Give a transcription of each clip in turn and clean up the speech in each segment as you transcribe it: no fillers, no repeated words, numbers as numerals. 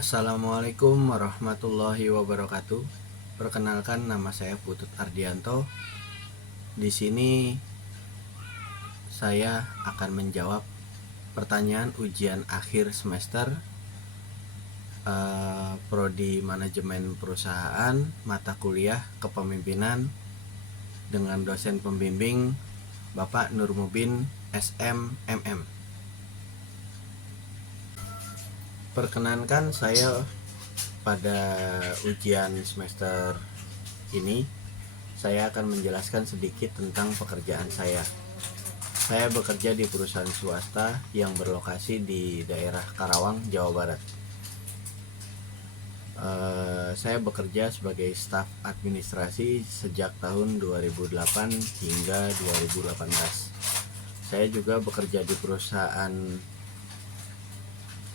Assalamualaikum warahmatullahi wabarakatuh. Perkenalkan, nama saya Putut Ardianto. Di sini saya akan menjawab pertanyaan ujian akhir semester Prodi Manajemen Perusahaan, mata kuliah Kepemimpinan, dengan dosen pembimbing Bapak Nurmubin SMMM. Perkenankan, saya pada ujian semester ini saya akan menjelaskan sedikit tentang pekerjaan saya. Saya bekerja di perusahaan swasta yang berlokasi di daerah Karawang, Jawa Barat. Saya bekerja sebagai staf administrasi sejak tahun 2008 hingga 2018. Saya juga bekerja di perusahaan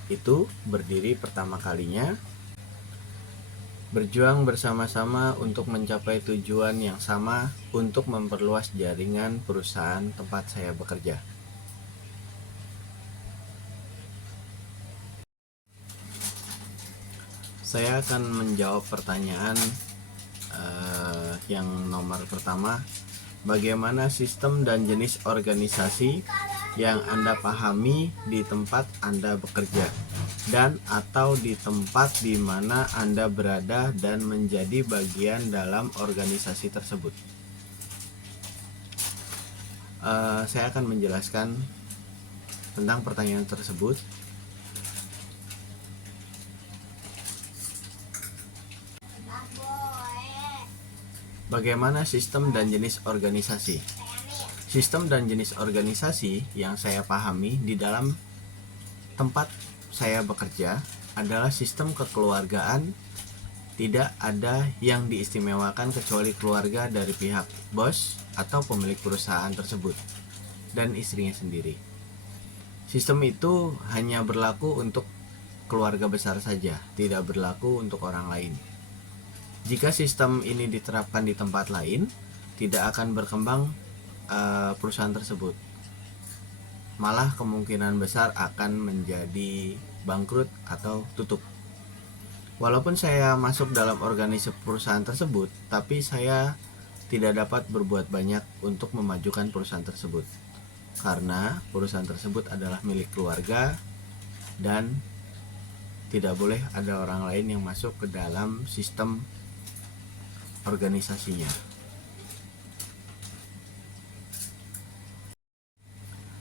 itu berdiri pertama kalinya, berjuang bersama-sama untuk mencapai tujuan yang sama untuk memperluas jaringan perusahaan tempat saya bekerja. Saya akan menjawab pertanyaan yang nomor pertama, bagaimana sistem dan jenis organisasi yang Anda pahami di tempat Anda bekerja dan atau di tempat di mana Anda berada dan menjadi bagian dalam organisasi tersebut. Saya akan menjelaskan tentang pertanyaan tersebut. Bagaimana sistem dan jenis organisasi? Sistem dan jenis organisasi yang saya pahami di dalam tempat saya bekerja adalah sistem kekeluargaan. Tidak ada yang diistimewakan kecuali keluarga dari pihak bos atau pemilik perusahaan tersebut dan istrinya sendiri. Sistem itu hanya berlaku untuk keluarga besar saja, tidak berlaku untuk orang lain. Jika sistem ini diterapkan di tempat lain, tidak akan berkembang perusahaan tersebut. Malah kemungkinan besar akan menjadi bangkrut atau tutup. Walaupun saya masuk dalam organisasi perusahaan tersebut, tapi saya tidak dapat berbuat banyak untuk memajukan perusahaan tersebut, karena perusahaan tersebut adalah milik keluarga dan tidak boleh ada orang lain yang masuk ke dalam sistem organisasinya.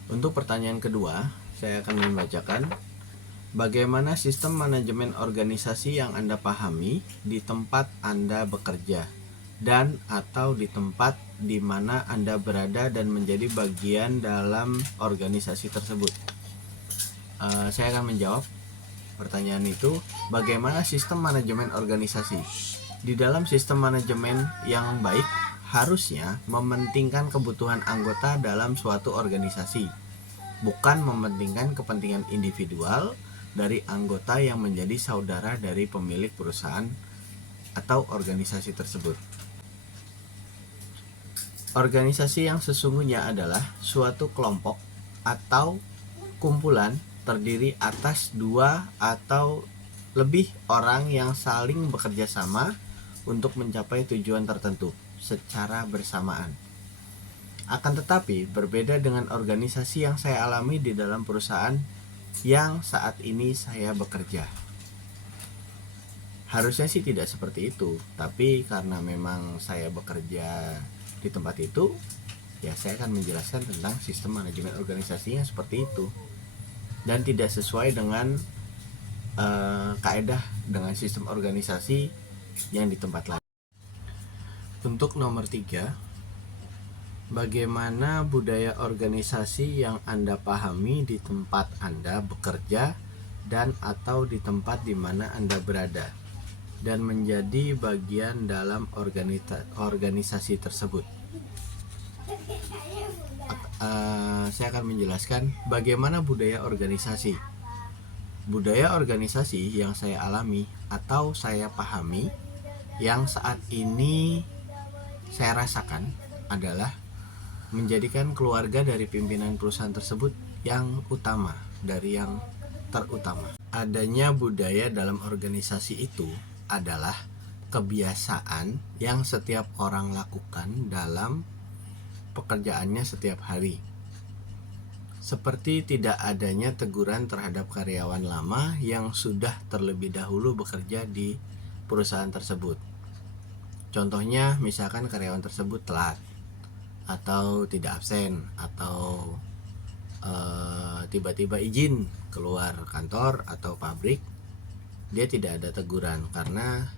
Untuk pertanyaan kedua, saya akan membacakan, bagaimana sistem manajemen organisasi yang Anda pahami di tempat Anda bekerja dan atau di tempat di mana Anda berada dan menjadi bagian dalam organisasi tersebut. Saya akan menjawab pertanyaan itu, bagaimana sistem manajemen organisasi? Di dalam sistem manajemen yang baik, harusnya mementingkan kebutuhan anggota dalam suatu organisasi, bukan mementingkan kepentingan individual dari anggota yang menjadi saudara dari pemilik perusahaan atau organisasi tersebut. Organisasi yang sesungguhnya adalah suatu kelompok atau kumpulan terdiri atas dua atau lebih orang yang saling bekerja sama untuk mencapai tujuan tertentu secara bersamaan. Akan tetapi, berbeda dengan organisasi yang saya alami di dalam perusahaan yang saat ini saya bekerja. Harusnya sih tidak seperti itu, tapi karena memang saya bekerja di tempat itu, ya saya akan menjelaskan tentang sistem manajemen organisasinya seperti itu, dan tidak sesuai dengan kaedah dengan sistem organisasi yang di tempat lain. Untuk nomor 3, bagaimana budaya organisasi yang Anda pahami di tempat Anda bekerja dan atau di tempat di mana Anda berada dan menjadi bagian dalam organisasi tersebut? Saya akan menjelaskan bagaimana budaya organisasi. Budaya organisasi yang saya alami atau saya pahami yang saat ini saya rasakan adalah menjadikan keluarga dari pimpinan perusahaan tersebut yang utama dari yang terutama. adanya budaya dalam organisasi itu adalah kebiasaan yang setiap orang lakukan dalam pekerjaannya setiap hari. Seperti tidak adanya teguran terhadap karyawan lama yang sudah terlebih dahulu bekerja di perusahaan tersebut. Contohnya misalkan karyawan tersebut telat atau tidak absen atau tiba-tiba izin keluar kantor atau pabrik, dia tidak ada teguran karena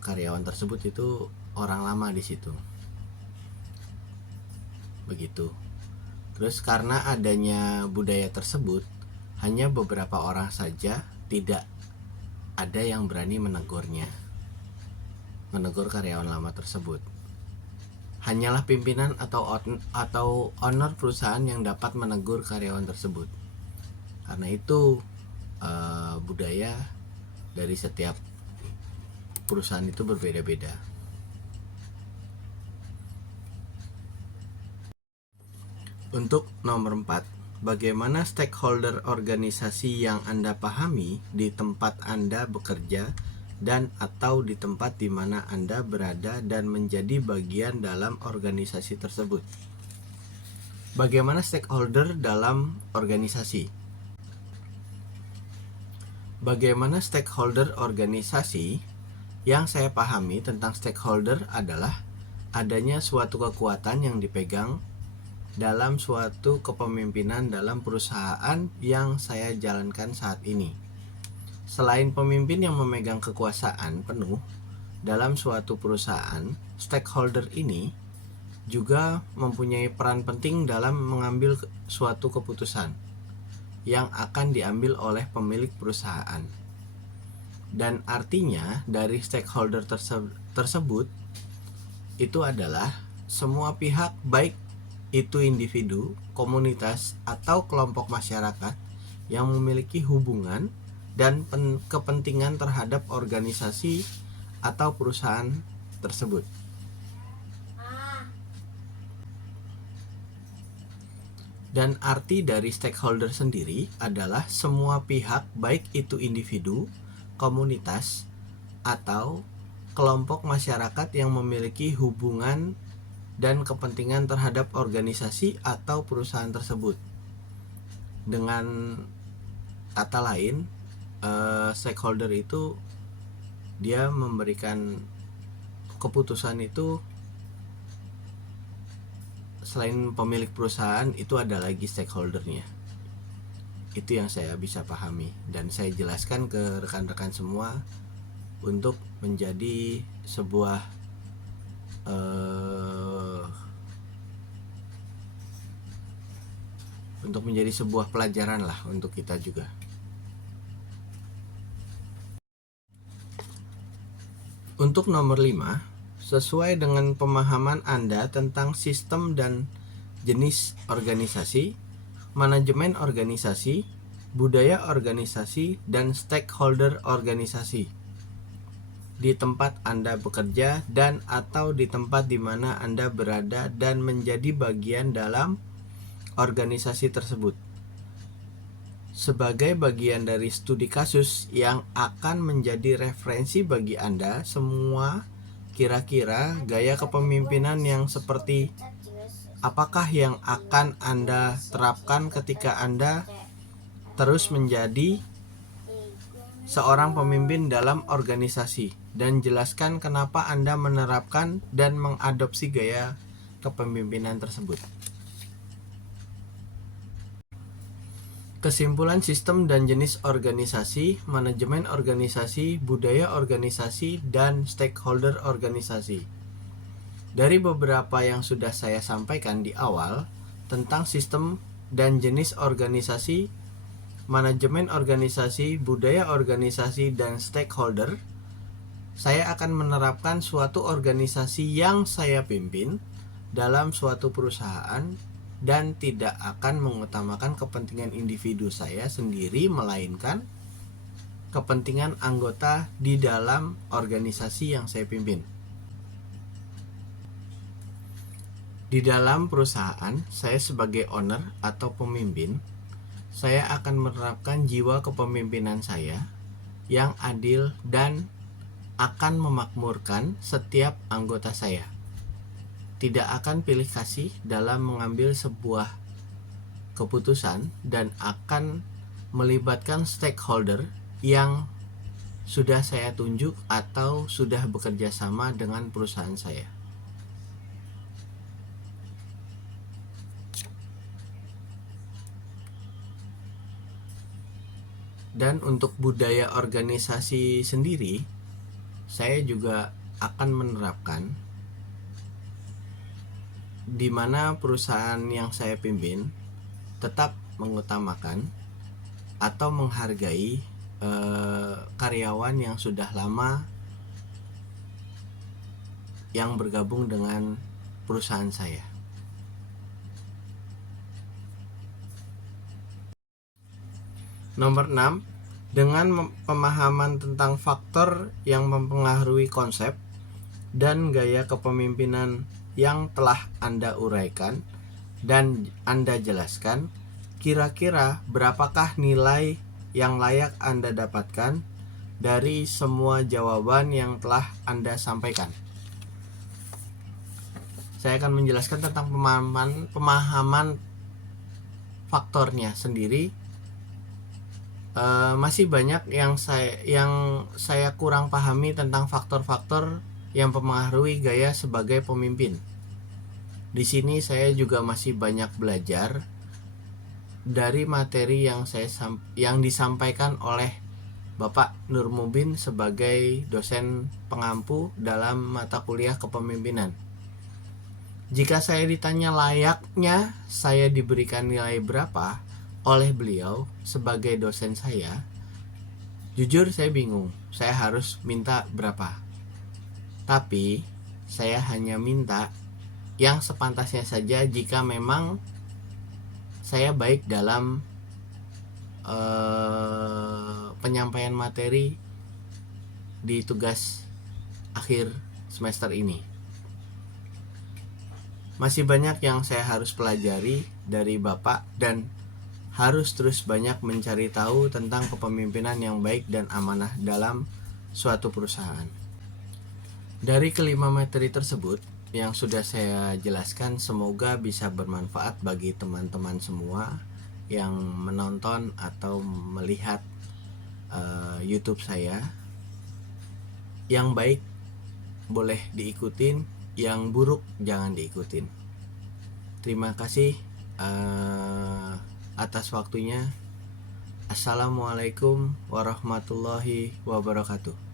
karyawan tersebut itu orang lama di situ. Begitu. Terus karena adanya budaya tersebut, hanya beberapa orang saja tidak ada yang berani menegur karyawan lama tersebut. Hanyalah pimpinan atau owner perusahaan yang dapat menegur karyawan tersebut. Karena itu budaya dari setiap perusahaan itu berbeda-beda. Untuk nomor 4, bagaimana stakeholder organisasi yang Anda pahami di tempat Anda bekerja dan atau di tempat di mana Anda berada dan menjadi bagian dalam organisasi tersebut. Bagaimana stakeholder dalam organisasi? Bagaimana stakeholder organisasi? Yang saya pahami tentang stakeholder adalah adanya suatu kekuatan yang dipegang dalam suatu kepemimpinan dalam perusahaan yang saya jalankan saat ini. Selain pemimpin yang memegang kekuasaan penuh dalam suatu perusahaan, stakeholder ini juga mempunyai peran penting dalam mengambil suatu keputusan yang akan diambil oleh pemilik perusahaan. Dan artinya dari stakeholder tersebut itu adalah semua pihak, baik itu individu, komunitas, atau kelompok masyarakat yang memiliki hubungan dan kepentingan terhadap organisasi atau perusahaan tersebut. Dan arti dari stakeholder sendiri adalah semua pihak, baik itu individu, komunitas, atau kelompok masyarakat yang memiliki hubungan dan kepentingan terhadap organisasi atau perusahaan tersebut. Dengan kata lain, stakeholder itu dia memberikan keputusan itu, selain pemilik perusahaan itu ada lagi stakeholdernya. Itu yang saya bisa pahami dan saya jelaskan ke rekan-rekan semua untuk menjadi sebuah pelajaran lah untuk kita juga. Untuk nomor 5, sesuai dengan pemahaman Anda tentang sistem dan jenis organisasi, manajemen organisasi, budaya organisasi, dan stakeholder organisasi di tempat Anda bekerja dan atau di tempat di mana Anda berada dan menjadi bagian dalam organisasi tersebut. Sebagai bagian dari studi kasus yang akan menjadi referensi bagi Anda semua, kira-kira gaya kepemimpinan yang seperti apakah yang akan Anda terapkan ketika Anda terus menjadi seorang pemimpin dalam organisasi, dan jelaskan kenapa Anda menerapkan dan mengadopsi gaya kepemimpinan tersebut. Kesimpulan sistem dan jenis organisasi, manajemen organisasi, budaya organisasi, dan stakeholder organisasi. Dari beberapa yang sudah saya sampaikan di awal tentang sistem dan jenis organisasi, manajemen organisasi, budaya organisasi, dan stakeholder, saya akan menerapkan suatu organisasi yang saya pimpin dalam suatu perusahaan dan tidak akan mengutamakan kepentingan individu saya sendiri, melainkan kepentingan anggota di dalam organisasi yang saya pimpin. Di dalam perusahaan, saya sebagai owner atau pemimpin, saya akan menerapkan jiwa kepemimpinan saya yang adil dan akan memakmurkan setiap anggota saya. Tidak akan pilih kasih dalam mengambil sebuah keputusan dan akan melibatkan stakeholder yang sudah saya tunjuk atau sudah bekerja sama dengan perusahaan saya. Dan untuk budaya organisasi sendiri, saya juga akan menerapkan di mana perusahaan yang saya pimpin tetap mengutamakan atau menghargai karyawan yang sudah lama yang bergabung dengan perusahaan saya. Nomor 6, dengan pemahaman tentang faktor yang mempengaruhi konsep dan gaya kepemimpinan yang telah Anda uraikan dan Anda jelaskan, kira-kira berapakah nilai yang layak Anda dapatkan dari semua jawaban yang telah Anda sampaikan? Saya akan menjelaskan tentang pemahaman faktornya sendiri. Masih banyak yang saya kurang pahami tentang faktor-faktor yang mempengaruhi gaya sebagai pemimpin. Di sini saya juga masih banyak belajar dari materi yang disampaikan oleh Bapak Nur Mubin sebagai dosen pengampu dalam mata kuliah kepemimpinan. Jika saya ditanya layaknya saya diberikan nilai berapa oleh beliau sebagai dosen saya, jujur saya bingung saya harus minta berapa. Tapi saya hanya minta yang sepantasnya saja jika memang saya baik dalam penyampaian materi di tugas akhir semester ini. Masih banyak yang saya harus pelajari dari Bapak dan harus terus banyak mencari tahu tentang kepemimpinan yang baik dan amanah dalam suatu perusahaan. Dari kelima materi tersebut yang sudah saya jelaskan, semoga bisa bermanfaat bagi teman-teman semua yang menonton atau melihat YouTube saya. Yang baik boleh diikutin, yang buruk jangan diikutin. Terima kasih atas waktunya. Assalamualaikum warahmatullahi wabarakatuh.